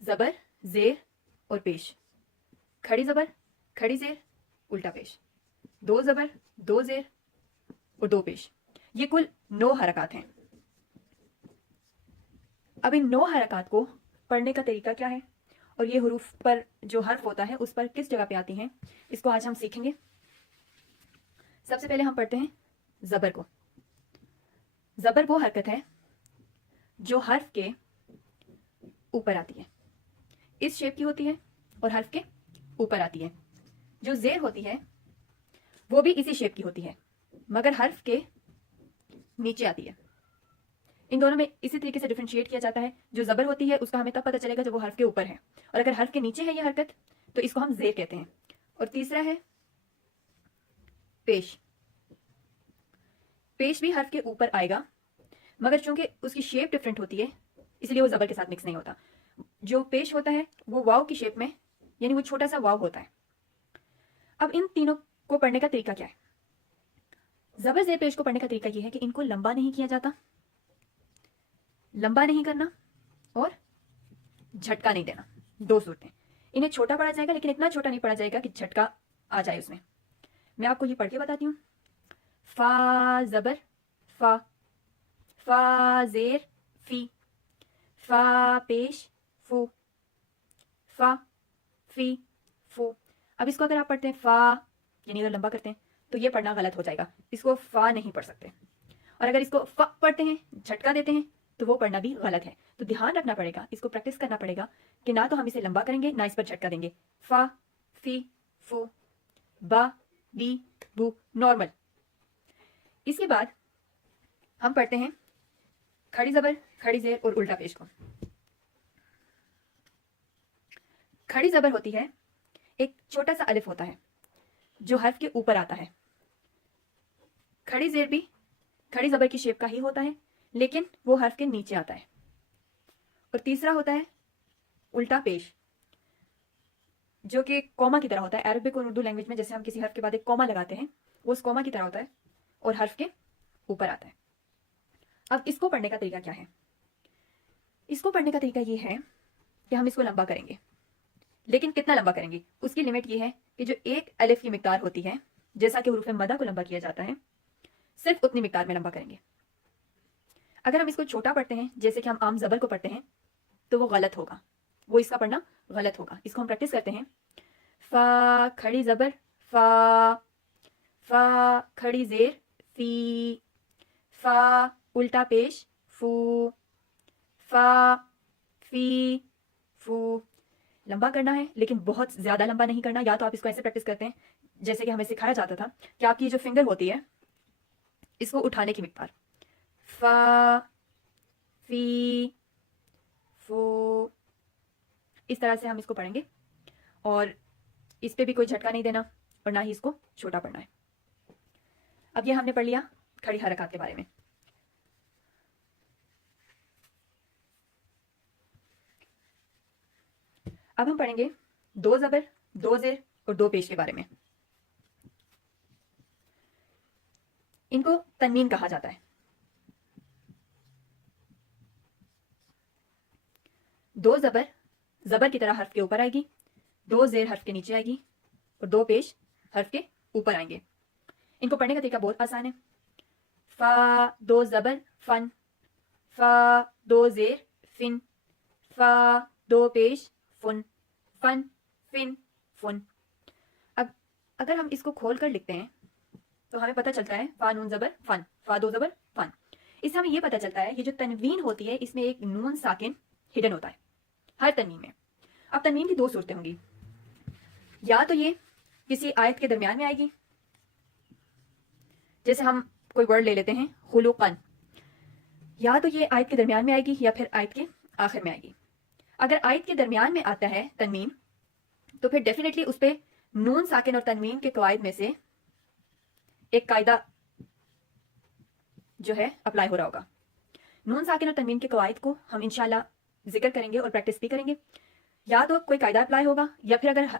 जबर, जेर और पेश, खड़ी जबर, खड़ी जेर, उल्टा पेश, दो जबर, दो जेर और दो पेश। ये कुल 9 हरकत हैं। अब इन 9 हरकत को पढ़ने का तरीका क्या है और ये हुरूफ पर जो हर्फ होता है उस पर किस जगह पे आती हैं, इसको आज हम सीखेंगे। सबसे पहले हम पढ़ते हैं जबर को। जबर वो हरकत है जो हर्फ के ऊपर आती है, इस शेप की होती है और हर्फ के ऊपर आती है। जो जेर होती है वो भी इसी शेप की होती है मगर हर्फ के नीचे आती है। इन दोनों में इसी तरीके से डिफरेंशिएट किया जाता है। जो जबर होती है उसका हमें तब पता चलेगा जब वो हर्फ के ऊपर है, और अगर हर्फ के नीचे है ये हरकत तो इसको हम जेर कहते हैं। और तीसरा है पेश। पेश भी हर्फ के ऊपर आएगा मगर चूंकि उसकी शेप डिफरेंट होती है इसलिए वो जबर के साथ मिक्स नहीं होता। जो पेश होता है वो वाव की शेप में, यानी वो छोटा सा वाव होता है। अब इन तीनों को पढ़ने का तरीका क्या है? जबर जेर पेश को पढ़ने का तरीका यह है कि इनको लंबा नहीं किया जाता, लंबा नहीं करना और झटका नहीं देना। 2 सूरतें। इन्हें छोटा पढ़ा जाएगा लेकिन इतना छोटा नहीं पढ़ा जाएगा कि झटका आ जाए उसमें। मैं आपको ये पढ़ के बताती हूँ। फा जबर फा, फा जेर फी, फा पेश फू, फा फी फू। अब इसको अगर आप पढ़ते हैं फा यानी अगर लंबा करते हैं तो ये पढ़ना गलत हो जाएगा, इसको फा नहीं पढ़ सकते। और अगर इसको फ पढ़ते हैं, झटका देते हैं, तो वो पढ़ना भी गलत है। तो ध्यान रखना पड़ेगा, इसको प्रैक्टिस करना पड़ेगा कि ना तो हम इसे लंबा करेंगे ना इस पर झटका देंगे। फा फी फू, बा बी बू, नॉर्मल। इसके बाद हम पढ़ते हैं खड़ी जबर, खड़ी जेर और उल्टा पेश को। खड़ी जबर होती है, एक छोटा सा अलिफ होता है जो हर्फ के ऊपर आता है। खड़ी जेर भी खड़ी जबर की शेप का ही होता है लेकिन वो हर्फ के नीचे आता है। और तीसरा होता है उल्टा पेश जो कि कॉमा की तरह होता है। अरबिक और उर्दू लैंग्वेज में जैसे हम किसी हर्फ के बाद एक कॉमा लगाते हैं वो उस कॉमा की तरह होता है और हर्फ के ऊपर आता है। अब इसको पढ़ने का तरीका क्या है? इसको पढ़ने का तरीका ये है कि हम इसको लंबा करेंगे, लेकिन कितना लंबा करेंगे उसकी लिमिट ये है कि जो एक अलिफ की मिकदार होती है, जैसा कि हुरूफ मदा को लंबा किया जाता है, सिर्फ उतनी मिकदार में लंबा करेंगे। अगर हम इसको छोटा पढ़ते हैं जैसे कि हम आम जबर को पढ़ते हैं तो वो गलत होगा, वो इसका पढ़ना गलत होगा। इसको हम प्रैक्टिस करते हैं। फा खड़ी जबर फा, फा खड़ी जेर फी, फा उल्टा पेश फू, फा फी फू। लंबा करना है लेकिन बहुत ज्यादा लंबा नहीं करना। या तो आप इसको ऐसे प्रैक्टिस करते हैं जैसे कि हमें सिखाया जाता था कि आपकी जो फिंगर होती है इसको उठाने की मिकदार, फा फी फू, इस तरह से हम इसको पढ़ेंगे। और इस पे भी कोई झटका नहीं देना और ना ही इसको छोटा पढ़ना है। अब ये हमने पढ़ लिया खड़ी हरकत के बारे में। अब हम पढ़ेंगे 2 जबर, 2 जेर और 2 पेश के बारे में। इनको तन्वीन कहा जाता है। 2 जबर जबर की तरह हर्फ के ऊपर आएगी, 2 जेर हर्फ के नीचे आएगी और 2 पेश हर्फ के ऊपर आएंगे। इनको पढ़ने का तरीका बहुत आसान है। फा 2 जबर फन, फा 2 जेर फिन, फा 2 पेश फुन, फन फिन फुन। अब अगर हम इसको खोल कर लिखते हैं तो हमें पता चलता है फा नून जबर फन, फा 2 जबर फन। इससे हमें यह पता चलता है ये जो तनवीन होती है इसमें एक नून साकिन हिडन होता है हर तनवीन में। अब तनवीन की 2 सूरतें होंगी, या तो ये किसी आयत के दरमियान में आएगी, जैसे हम कोई वर्ड ले लेते हैं खुलुकन, या तो ये आयत के दरमियान में आएगी या फिर आयत के आखिर में आएगी। अगर आयत के दरमियान में आता है तनवीन तो फिर डेफिनेटली उस पर नून साकिन और तनवीन के कवायद में से एक कायदा जो है अप्लाई हो रहा होगा। नून साकिन और तनवीन के कवायद को हम इंशाल्लाह जिक्र करेंगे और प्रैक्टिस भी करेंगे। या तो कोई कायदा अप्लाई होगा या फिर अगर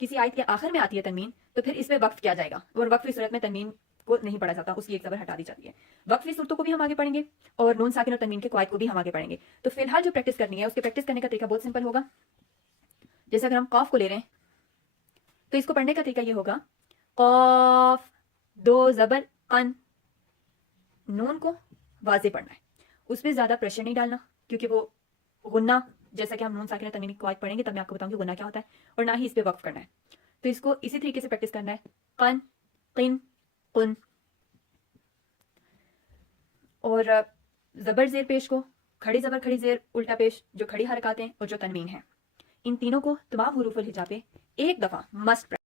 किसी आयत के आखिर में आती है तनवीन तो फिर इस पे वक्फ किया जाएगा और वक्फ की सूरत में तनवीन को नहीं पढ़ा जाता, उसकी एक ज़बर हटा दी जाती है। वक्फी सूरतों को भी हम आगे पढ़ेंगे और नून साकिन और तनवीन के कवायद को भी हम आगे पढ़ेंगे। तो फिलहाल जो प्रैक्टिस करनी है, उसके प्रैक्टिस करने का तरीका बहुत सिंपल होगा। जैसे अगर हम कॉफ को ले रहे हैं तो इसको पढ़ने का तरीका ये होगा, कॉफ, दो ज़बर अन, नून को वाज़े पढ़ना है, उस पर ज़्यादा प्रेशर नहीं डालना, क्योंकि वो गुन्ना, जैसा कि हम नून साकिन और तनवीन के कवायद पढ़ेंगे तब मैं आपको बताऊंगी गुन्ना क्या होता है, और ना ही इस पर वक्फ करना है। तो इसको इसी तरीके से प्रैक्टिस करना है, कन, किन, कुन। और ज़बर ज़ेर पेश को, खड़ी ज़बर खड़ी ज़ेर उल्टा पेश, जो खड़ी हरकतें और जो तनवीन है, इन तीनों को तमाम हुरूफुल हिजा पे एक दफ़ा मस्ट